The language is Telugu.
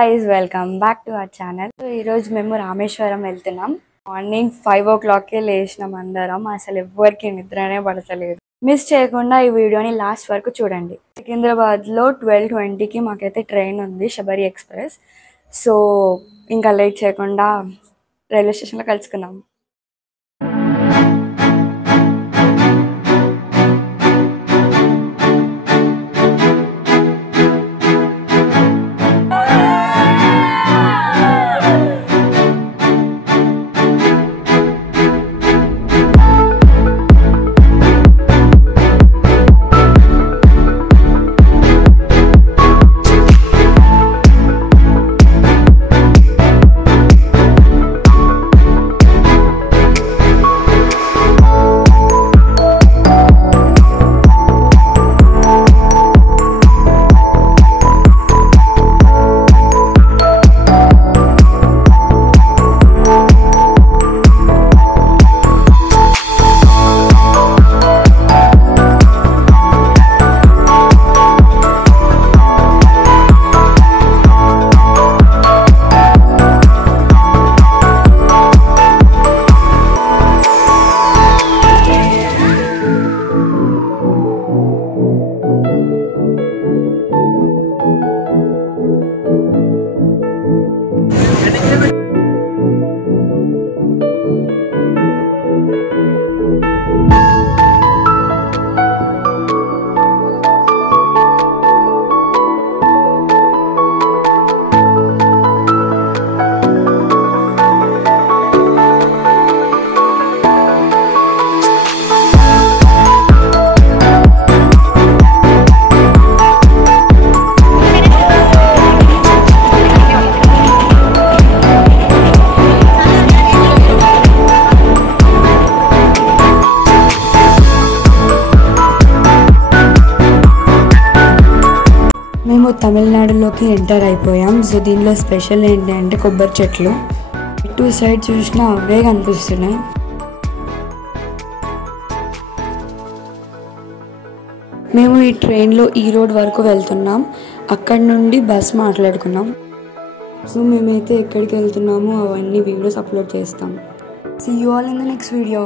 guys, welcome back to our channel. So ee roju memu Rameshwaram veltunam. Morning 5 o'clock ke leshnam andaram. Asalu evvarki nidrane padtaledu. Miss cheyakunda ee video ni last varaku chudandi. Secunderabad lo 12:20 ki maakaithe train undi Shabari Express. So inka late cheyakunda railway station lo kalusukundam. మేము తమిళనాడులోకి ఎంటర్ అయిపోయాం. సో దీనిలో స్పెషల్ ఏంటంటే కొబ్బరి చెట్లు టూ సైడ్ చూసినా అవే కనిపిస్తున్నాయి. మేము ఈ ట్రైన్లో ఈ రోడ్ వరకు వెళ్తున్నాం. అక్కడి నుండి బస్ మాట్లాడుకున్నాం. సో మేమైతే ఎక్కడికి వెళ్తున్నామో అవన్నీ వీడియోస్ అప్లోడ్ చేస్తాం. See you all in the next video.